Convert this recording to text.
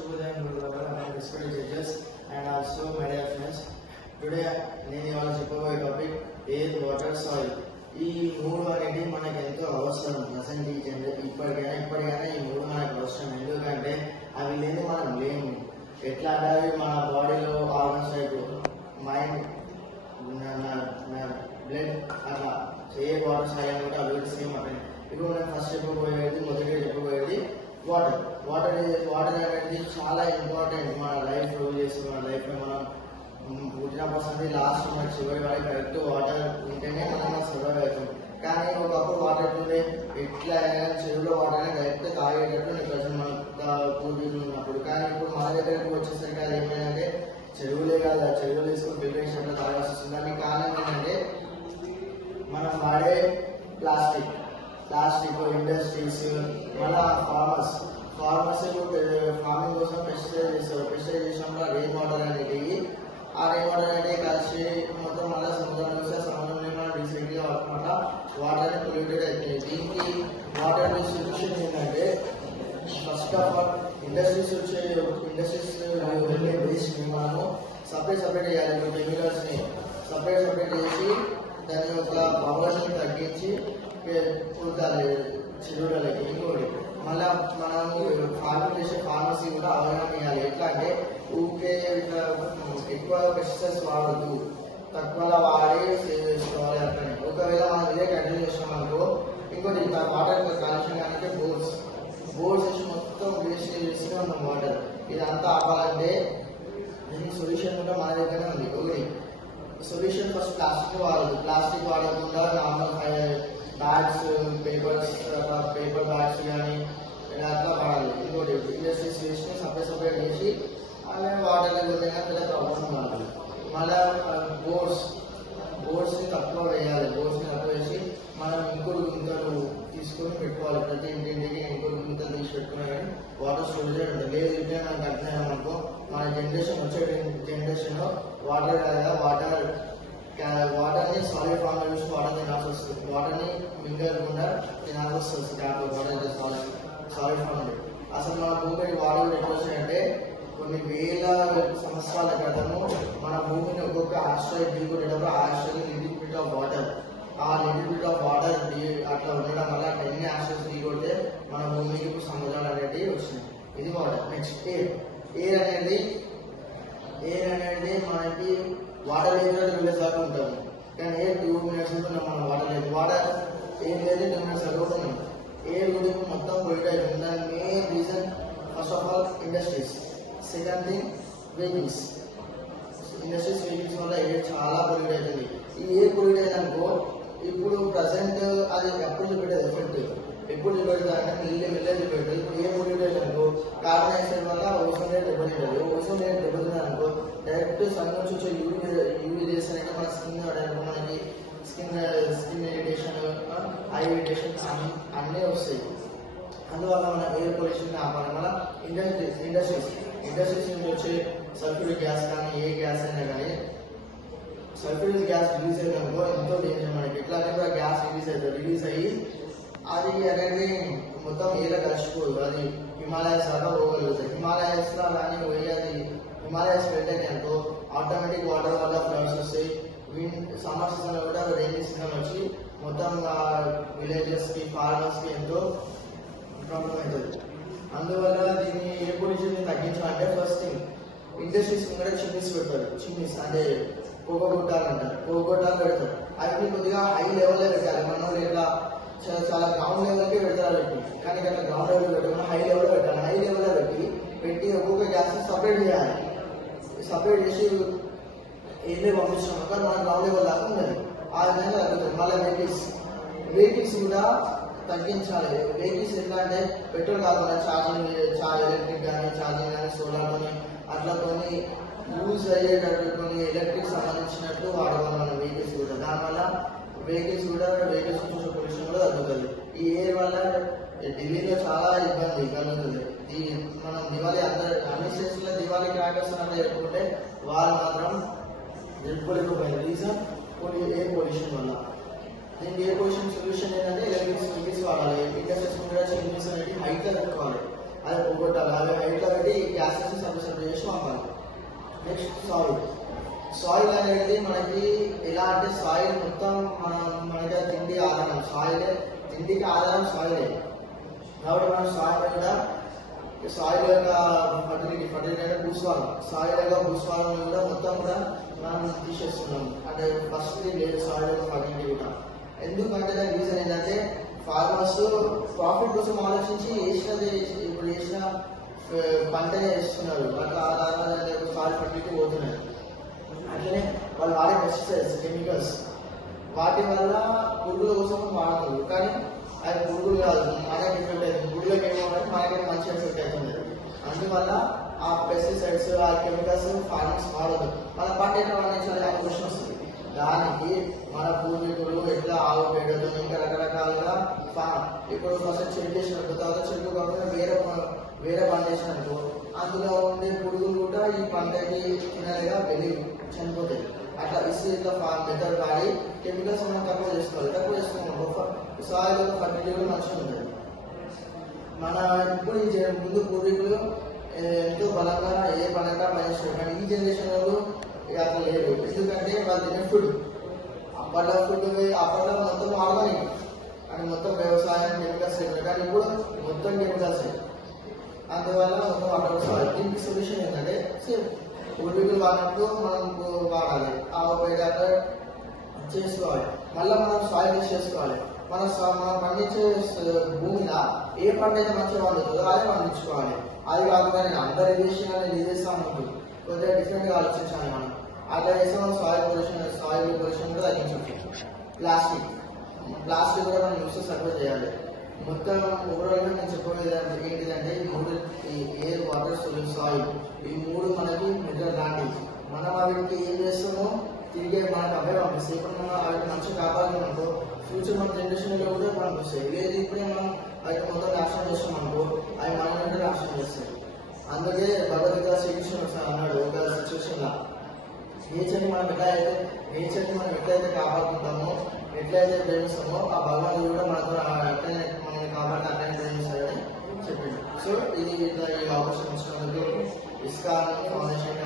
Shubhodaya, respected judges, and also my dear friends. Today, నేను ఇవాళ చెప్పబోయే టాపిక్ ఎయిర్ వాటర్ సాయిల్. ఈ మూడు అనేది మనకు ఎంతో అవసరం. ప్రజెంట్ ఈ ఇప్పటికైనా ఈ మూడు మనకు అవసరం. ఎందుకంటే అవి లేని మనం లేము. ఎట్లా అంటే మన బాడీలో ఆర్గన్స్ లైక్ మైండ్, బ్లడ్ అట్లా ఎయిర్ వాటర్ సాయిల్ అంటే అవి సేమ్ అక్కడ. ఇప్పుడు మనం ఫస్ట్ మొదటిగా చెప్పబోయేది వాటర్. వాటర్ అనేది చాలా ఇంపార్టెంట్ మన లైఫ్ రూల్ చేస్తుంది. మన లైఫ్లో మనం పుట్టినప్పటి లాస్ట్ మన చివరి వరకు కరెక్ట్ వాటర్ ఉంటేనే మనం సర్వైవ్ అవుతాం. కానీ ఒకప్పుడు వాటర్ ఎట్లుంటే ఎట్లా చెరువులో వాటర్ కరెక్ట్ తాగేటట్టు ప్రజలు మన పూర్వీకులు ఉన్నప్పుడు. కానీ ఇప్పుడు మన దగ్గరకు వచ్చేసరికి అది ఏమైందంటే చెరువులే కాదు, ఆ చెరువులు వేసుకుని ప్రిపరేషన్ తాగాల్సి వస్తుంది. దానికి కారణం ఏంటంటే మనం వాడే ప్లాస్టిక్, ఇండస్ట్రీస్, మళ్ళా ఫార్మర్స్ ఫార్మింగ్ కోసం పెస్టిసైడ్ చేస్తారు. పెస్టిసైడ్ చేసినప్పుడు ఆ రెయిన్ వాటర్ అనేది కలిసి మొత్తం మళ్ళీ సముద్రం వస్తే సముద్రంలో మనం రీసెంట్గా అనమాట వాటర్ పొల్యూటెడ్ అవుతుంది. దీనికి వాటర్ సొల్యూషన్ ఏంటంటే ఫస్ట్ ఆఫ్ ఆల్ ఇండస్ట్రీస్ వెళ్ళే వేస్ట్ని మనము సపరేట్ చేయాలి. కెమికల్స్ని సపరేట్ చేసి దాని యొక్క పవర్స్ని తగ్గించి కుడతారు చెరువులకి. ఇంకోటి మళ్ళీ మనము ఫార్మింగ్ చేసే ఫార్మసీ కూడా అవగాహన ఇవ్వాలి. ఎట్లా అంటే ఊరికే ఇట్లా ఎక్కువ పెస్టిసైడ్స్ వాడద్దు, తక్కువ వాడి సేవ్ చేసుకోవాలి అట్లనే. ఒకవేళ మనం ఇదే కంటిన్యూ చేసినాం అనుకో, ఇంకోటి ఇట్లా వాటర్ కాలుష్యం కానీ బోర్స్ వేసి మొత్తం వేస్ట్ చేస్తూ ఉన్నాం వాటర్. ఇదంతా ఆపాలంటే దీనికి సొల్యూషన్ కూడా మన దగ్గరనే ఉంది. ఒకటి సొల్యూషన్ ఫస్ట్ ప్లాస్టిక్ వాడకుండా నార్మల్ బ్యాగ్స్, పేపర్ బ్యాగ్స్ కానీ అట్లా వాడాలి. ఇంకోటి ఇండస్ట్రీస్ వేస్ట్ సపరేట్ చేసి అలాగే వాటర్ పెద్ద ప్రాబ్లం ఉండాలి. మళ్ళీ బోర్డ్స్ని తక్కువ వేయాలి. బోర్డ్స్ని తక్కువ వేసి మనం ఇంకొక గుంతలు తీసుకొని పెట్టుకోవాలి. ప్రతి ఇంటింటికి ఇంకొక గుంతలు తీసి పెట్టుకున్నా కానీ వాటర్ స్టోరేజ్ ఉంటుంది. లేదు ఇట్లా మనకు అర్థమనుకో మన వచ్చే జనరేషన్లో వాటర్ని సాలిడ్ ఫామ్లో చూసి వాటర్ తినాల్సి వస్తుంది. వాటర్ని మింగకుండా తినాల్సి వస్తుంది. Tap water solid form. అసలు మన భూమికి వాటర్ ఎట్లా వస్తాయంటే కొన్ని వేల సంవత్సరాల క్రితము మన భూమిని ఒక్కొక్క ఆస్ట్రాయిడ్ ఢీకొట్టేటప్పుడు ఆ asteroid little bit of water అట్లా ఉండడం వల్ల ఎన్ని ఆస్ట్రాయిడ్స్ ఢీకొడితే మన భూమికి ఇప్పుడు సముద్రాలు అనేవి వచ్చినాయి. ఇది వాటర్. నెక్స్ట్ ఎయిర్ అనేది మనకి వాటర్ ఏరియాలో 2 minutes దాకా ఉంటాము. కానీ ఎయిర్ 2 minutes ఉంటున్నాం. మనం వాటర్ ఏం లేదు 2 minutes దాకా ఉంటున్నాం. ఎయిర్ గురించి మొత్తం పొల్యూట్ అవుతుంది. దాని main reason first of all industries. Second thing vehicles వల్ల ఎయిర్ చాలా పొల్యూట్ అవుతుంది. ఈ ఎయిర్ పొల్యూట్ అయిందనుకో ఇప్పుడు ప్రజెంట్ అది ఎప్పుడు చూపెట్టేది ఎఫెక్ట్ ఎప్పుడు చూపెడతారంటే మెల్లగా చూపెట్టదు. ఇప్పుడు ఎయిర్ పొల్యూట్ అయిందనుకో కార్బన్ డైఆక్సైడ్ వల్ల ఓజోన్ లేయర్ దెబ్బతింటుంది. ఓజోన్ లేయర్ దెబ్బతిందనుకో డైరెక్ట్ సన్ నుంచి వచ్చే యూవీ రేస్ అనేది మన మనకి స్కిన్ ఇరిటేషన్, ఐ ఇరిటేషన్ అన్నీ వస్తాయి. అందువల్ల మన ఎయిర్ పొల్యూషన్ ఆపాలి. మన ఇండస్ట్రీస్ నుంచి వచ్చే సల్ఫ్యూరిక్ గ్యాస్ కానీ ఏ గ్యాస్ అయినా కానీ సల్ఫ్యూరిక్ గ్యాస్ రిలీజ్ అయినప్పుడు ఎంతో డేంజర్ మనకి. ఎట్లా అంటే ఆ గ్యాస్ రిలీజ్ అయ్యి అది అనేది మొత్తం ఎయిర్ కలిసిపోదు. అది హిమాలయస్ దాకా పోగలుగుతాయి. హిమాలయస్లో కానీ పోయి అది హిమాలయస్ వెళ్ళాయి అనుకో ఆటోమేటిక్ వాటర్ వల్ల ఫ్లడ్స్ వస్తాయి. సమ్మర్ సీజన్లో కూడా రైనీ సీజన్ వచ్చి మొత్తం విలేజెస్కి ఫార్మర్స్కి ఎంతో ప్రాబ్లం అవుతుంది. అందువల్ల దీన్ని ఎయిర్ పొల్యూషన్ తగ్గించాలంటే ఫస్ట్ థింగ్ ఇండస్ట్రీస్ కూడా చిమ్నీస్ పెడతారు. చిమ్నీస్ అంటే కోగొట్టాలు పెడతారు. అవి కొద్దిగా హై లెవెల్లో పెట్టాలి. మనం ఇట్లా చాలా గ్రౌండ్ లెవెల్కే పెడతారు. కానీ అట్లా గ్రౌండ్ లెవెల్ పెట్టకుండా హై లెవెల్లో పెట్టాలి. హై లెవెల్లో పెట్టి ఒక్కొక్క గ్యాస్ని సపరేట్ చేయాలి. సపరేట్ చేసి ఎయిర్లో పంపించడం కానీ మన గ్రౌండ్ లెవెల్ దాకా ఉండాలి. ఆ విధంగా తగ్గుతుంది. మళ్ళీ వెహికల్స్ కూడా తగ్గించాలి. వెహికల్స్ ఎట్లా అంటే పెట్రోల్ కాకుండా ఎలక్ట్రిక్ కానీ సోలార్ కానీ అట్లా కొన్ని యూజ్ అయ్యేటట్టు కొన్ని ఎలక్ట్రిక్ సంబంధించినట్టు వాడవాలి మన వెహికల్స్ కూడా. దానివల్ల వెహికల్స్ పొల్యూషన్ కూడా తగ్గుతుంది. ఈ ఎయిర్ వల్ల ఢిల్లీలో చాలా ఇబ్బంది కలుగుతుంది. మనం దివాళీ అన్ని స్టేట్స్లో దివాళీ క్రాకర్స్ అంటే చెప్పుకుంటే వాళ్ళు మాత్రం జరుపుకోలేకపోయింది. రీజన్ ఎయిర్ పొల్యూషన్ వల్ల. దీనికి ఎయిర్ పొల్యూషన్ సొల్యూషన్ ఏంటంటే ఎలక్ట్రిక్ వెహికల్స్ వాడాలి. ఇండస్ట్రీస్ కూడా చేంజెస్ అనేది హైట్లో పెట్టుకోవాలి. అది పోగొట్టాలి. అవి హైట్లో పెట్టి గ్యాస్ నెక్స్ట్ సాయిల్. సాయిల్ అనేది మనకి ఎలా అంటే సాయిల్ మొత్తం మనకి తిండి ఆధారం సాయిలే, తిండికి ఆధారం సాయిలే. కాబట్టి మనం సాయిల్ కూడా సాయిల్ యొక్క ఫర్టిలిటీ అంటే భూస్వాలం, సాయిల్ యొక్క భూస్వాలం కూడా మొత్తం కూడా మనం తీసేస్తున్నాం. అంటే ఫస్ట్ లేదు సాయిల్ యొక్క ఫర్టిలిటీ కూడా. ఎందుకంటే దాని రీజన్ ఏంటంటే ఫార్మర్స్ ప్రాఫిట్ కోసం ఆలోచించి ఇప్పుడు వేసిన పంటనే వేస్తున్నారు, అట్లా సాయిల్ ఫర్టిలిటీ పోతున్నారు. అట్లనే వాళ్ళు వాడే పెస్టిసైడ్స్, కెమికల్స్, వాటి వల్ల పురుగుల కోసం వాడుతున్నారు. కానీ అది పురుగులు కాదు, మనకి ఎఫెక్ట్ అవుతుంది. పురుగులకు ఏమవుతుంది, మనకి మంచి ఎఫెక్ట్ అవుతుంది. అందువల్ల ఆ పెస్టిసైడ్స్, ఆ కెమికల్స్ ఫార్మర్స్ వాడదు. మన పంట ఎట్లా పండించాలి అనే క్వశ్చన్ వస్తుంది. దానికి మన పూర్వీకులు ఎట్లా ఆవు పేడలు ఇంకా రకరకాలుగా ఇప్పుడు ఫస్ట్ చెరుకు వేసినట్టు, తర్వాత చెరుకు కాకుండా వేరే పంట వేసినట్టు అందులో ఉండే పురుగులు కూడా ఈ పంటకి తినగా వెళ్ళి చనిపోతాయి. అట్లా ఇట్లా మెథడ్ వాడి కెమికల్స్ మనం తక్కువ చేసుకోవాలి. తక్కువ చేసుకున్నాం సాయిల్ ఫర్టిలిటీ కూడా మంచిగా ఉంటుంది. మన ఇప్పుడు ముందు పూర్వీకులు ఎంతో బలంగా ఏ పంట పండించారు. కానీ ఈ జనరేషన్ వాళ్ళు అట్లా లేదు. ఎందుకంటే వాళ్ళు తినే ఫుడ్ అప్పట్లో మొత్తం ఆర్గానిక్ అని మొత్తం వ్యవసాయం కెమికల్స్ లేదు. కానీ ఇప్పుడు మొత్తం కెమికల్స్. అందువల్ల మొత్తం అట్లా దీనికి సొల్యూషన్ ఏంటంటే సేమ్ పూర్వీకులు వాడినట్టు మనం వాడాలి. ఆవు పేడ చేసుకోవాలి. మళ్ళీ మనం సాయిల్ యూస్ చేసుకోవాలి. మనం పండించే భూమిలో ఏ పంట అయితే మంచిగా పండుతుందో అదే పండించుకోవాలి. అది కాకుండా నేను అందరి విషయాలు నేను చేస్తా ఉంటుంది, కొద్దిగా డిఫరెంట్గా ఆలోచించాలి. మనం అట్లా చేస్తే మనం సాయిల్ పొల్యూషన్ కూడా తగ్గించవచ్చు. ప్లాస్టిక్ కూడా మనం యూస్ సర్వే చేయాలి. మొత్తం ఓవరాల్గా నేను చెప్పేది ఏంటిదంటే ఈ ఎయిర్, వాటర్, సాయిల్ ఈ మూడు మనకి మెజర్ లాంటివి. మనం వాటికి ఏం చేస్తామో తిరిగే మనకు అవే పంపిస్తాయి. ఇప్పుడు మనం వాటిని మంచిగా కాపాడుకున్నామనుకో ఫ్యూచర్ మన జనరేషన్లో కూడా పంపిస్తాయి. లేదు ఇప్పుడే మనం వాటిని మొత్తం నాశనం చేస్తామనుకో అవి మన వెంట నాశనం చేస్తాయి. అందుకే భగవద్గీత శ్రీకృష్ణుడు అన్నాడు ఒక సిచ్యువేషన్లో, నేచర్ని మనం ఎట్లయితే కాపాడుకుంటామో, ఎట్లయితే ప్రేమిస్తామో ఆ భగవంతుడు కూడా మనతో అట్లనే మనల్ని కాబట్టి అట్లనే ప్రేమిస్తాడని చెప్పింది. సో ఇది ఈ అవకాశం ఇచ్చినందుకు ఇస్కాన్ ఫౌండేషన్